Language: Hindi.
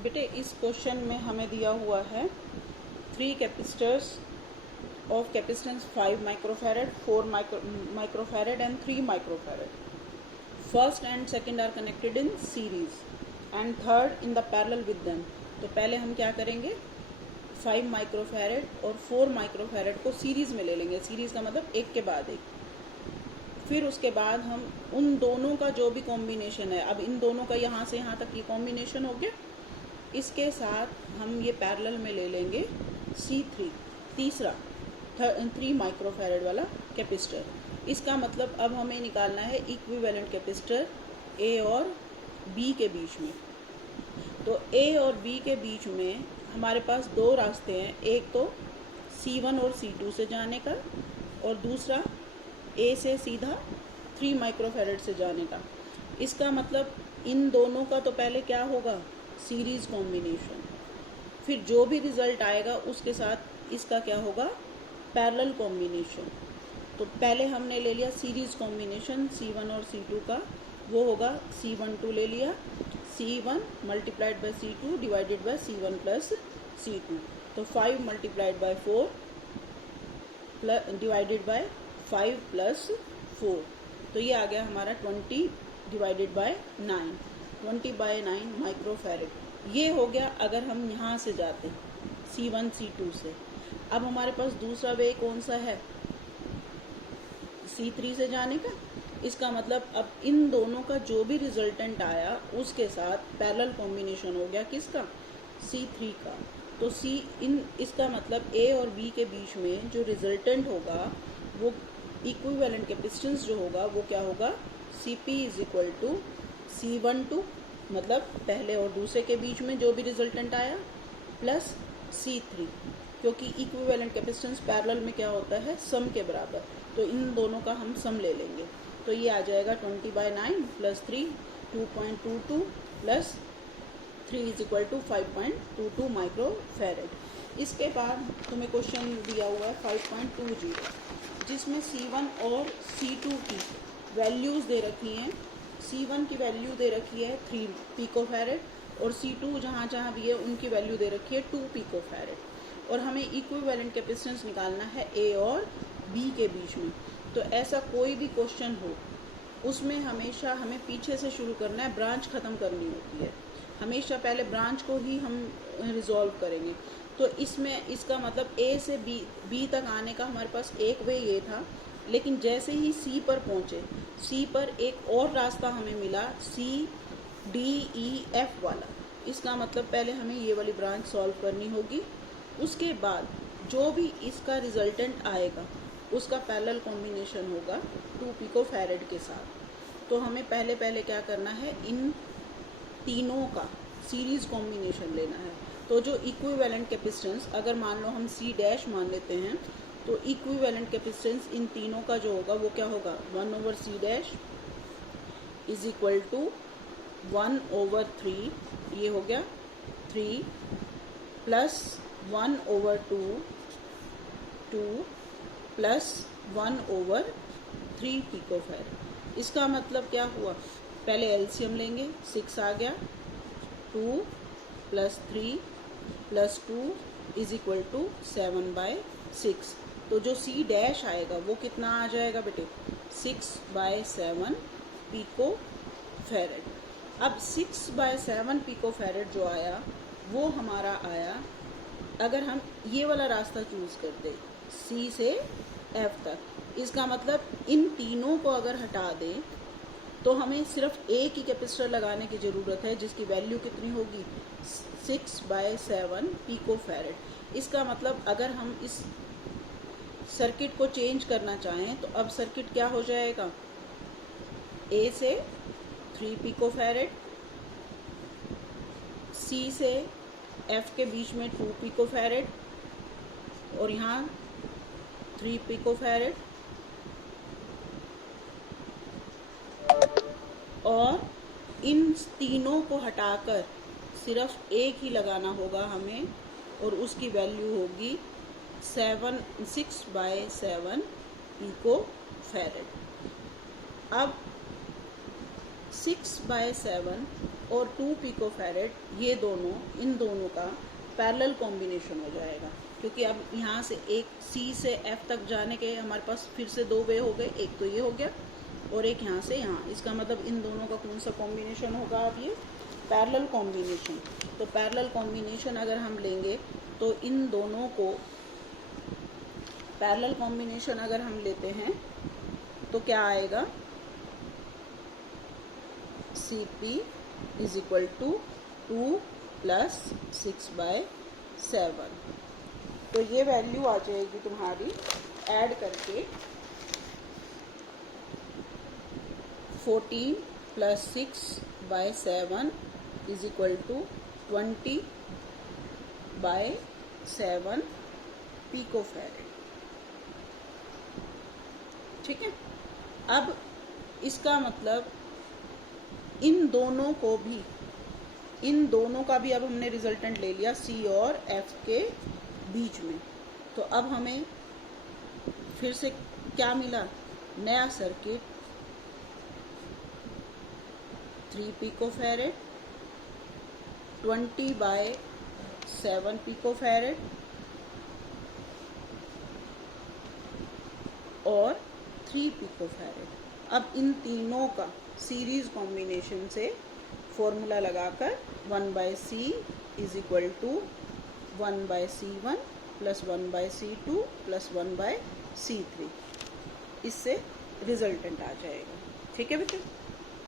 बेटे इस क्वेश्चन में हमें दिया हुआ है 3 capacitors of capacitance 5 microfarad, 4 microfarad and 3 microfarad. First and second are connected in series and third in the parallel with them. तो पहले हम क्या करेंगे 5 माइक्रोफैरड और 4 माइक्रोफैरड को सीरीज़ में ले लेंगे। सीरीज़ का मतलब एक के बाद एक। फिर उसके बाद हम उन दोनों का जो भी कॉम्बिनेशन है, अब इन दोनों का यहाँ से यहाँ तक ये कॉम्बिनेशन हो गया, इसके साथ हम ये पैरेलल में ले लेंगे C3 तीसरा 3 माइक्रोफैरड वाला कैपेसिटर। इसका मतलब अब हमें निकालना है इक्विवेलेंट कैपेसिटर ए और बी के बीच में। तो ए और बी के बीच में हमारे पास दो रास्ते हैं, एक तो C1 और C2 से जाने का और दूसरा ए से सीधा 3 माइक्रोफैरड से जाने का। इसका मतलब इन दोनों का तो पहले क्या होगा सीरीज़ कॉम्बिनेशन, फिर जो भी रिज़ल्ट आएगा उसके साथ इसका क्या होगा पैरेलल कॉम्बिनेशन। तो पहले हमने ले लिया सीरीज़ कॉम्बिनेशन C1 और C2 का, वो होगा C12 ले लिया, C1 multiplied by C2 divided by C1 plus C2। तो 5 multiplied by 4 divided by 5 plus 4, तो ये आ गया हमारा 20 डिवाइडेड बाय 9, 20/9 माइक्रोफैरड। ये हो गया अगर हम यहाँ से जाते C1 C2 से। अब हमारे पास दूसरा वे कौन सा है C3 से जाने का। इसका मतलब अब इन दोनों का जो भी रिजल्टेंट आया उसके साथ पैरेलल कॉम्बिनेशन हो गया किसका C3 का। तो इसका मतलब A और B के बीच में जो रिजल्टेंट होगा वो इक्विवेलेंट कैपेसिटेंस जो होगा वो क्या होगा CP = C12 मतलब पहले और दूसरे के बीच में जो भी रिजल्टेंट आया प्लस C3, क्योंकि इक्विवेलेंट कैपेसिटेंस पैरेलल में क्या होता है सम के बराबर। तो इन दोनों का हम सम ले लेंगे, तो ये आ जाएगा 20/9 प्लस 3 2.22 प्लस 3 = 5.22 माइक्रोफैरड। इसके बाद तुम्हें क्वेश्चन दिया हुआ है 5.20 जिसमें C1 और C2 की वैल्यूज़ दे रखी हैं। C1 की वैल्यू दे रखी है 3 पिकोफैरड और C2 जहाँ जहाँ भी है उनकी वैल्यू दे रखी है 2 पिकोफैरड। और हमें इक्विवेलेंट कैपेसिटेंस निकालना है A और B के बीच में। तो ऐसा कोई भी क्वेश्चन हो उसमें हमेशा हमें पीछे से शुरू करना है, ब्रांच ख़त्म करनी होती है। हमेशा पहले ब्रांच को ही हम रिजॉल्व करेंगे। तो इसमें इसका मतलब A से B तक आने का हमारे पास एक वे ये था, लेकिन जैसे ही C पर पहुँचे, C पर एक और रास्ता हमें मिला CDEF वाला। इसका मतलब पहले हमें ये वाली ब्रांच सॉल्व करनी होगी, उसके बाद जो भी इसका रिजल्टेंट आएगा उसका पैरेलल कॉम्बिनेशन होगा 2 पिकोफैरड के साथ। तो हमें पहले क्या करना है इन तीनों का सीरीज़ कॉम्बिनेशन लेना है। तो जो इक्विवेलेंट कैपेसिटेंस अगर मान लो हम C' मान लेते हैं, तो इक्विवेलेंट कैपेसिटेंस इन तीनों का जो होगा वो क्या होगा 1/C' = 1/3, ये हो गया 3 प्लस 1/2 2 प्लस 1/3 पिकोफैरड। इसका मतलब क्या हुआ, पहले एलसीएम लेंगे, 6 आ गया, 2 प्लस 3 प्लस 2 = 7/6। तो जो C' आएगा वो कितना आ जाएगा बेटे 6/7 पिकोफैरड। अब 6/7 पिकोफैरड जो आया वो हमारा आया अगर हम ये वाला रास्ता चूज़ करते C से F तक। इसका मतलब इन तीनों को अगर हटा दें तो हमें सिर्फ एक ही कैपेसिटर लगाने की ज़रूरत है जिसकी वैल्यू कितनी होगी 6/7 पिकोफैरड। इसका मतलब अगर हम इस सर्किट को चेंज करना चाहें तो अब सर्किट क्या हो जाएगा A से 3 पिकोफैरड, C से F के बीच में 2 पिकोफैरड और यहाँ 3 पिकोफैरड, और इन तीनों को हटाकर सिर्फ एक ही लगाना होगा हमें और उसकी वैल्यू होगी 6/7 पिकोफैरड। अब 6/7 और 2 पिकोफैरेड, ये दोनों, इन दोनों का पैरेलल कॉम्बिनेशन हो जाएगा, क्योंकि अब यहाँ से एक C से F तक जाने के हमारे पास फिर से 2 वे हो गए, एक तो ये हो गया और एक यहाँ से यहाँ। इसका मतलब इन दोनों का कौन सा कॉम्बिनेशन होगा? अब ये पैरेलल कॉम्बिनेशन। तो पैरेलल कॉम्बिनेशन अगर हम लेंगे तो इन दोनों को पैरेलल कॉम्बिनेशन अगर हम लेते हैं तो क्या आएगा? CP is equal to 2 + 6/7। तो ये वैल्यू आ जाएगी तुम्हारी ऐड करके 14 + 6/7 इज इक्वल टू 20/7 पिकोफैरेड। ठीक है। अब इसका मतलब इन दोनों का भी अब हमने रिजल्टेंट ले लिया C और F के बीच में। तो अब हमें फिर से क्या मिला? नया सर्किट 3 पिकोफैरेड, 20/7 पिकोफैरेड और 3 पिकोफैरेड। अब इन तीनों का सीरीज कॉम्बिनेशन से फॉर्मूला लगाकर 1/C is equal to 1/C1 + 1/C2 + 1/C3, इससे रिजल्टेंट आ जाएगा। ठीक है बेटे।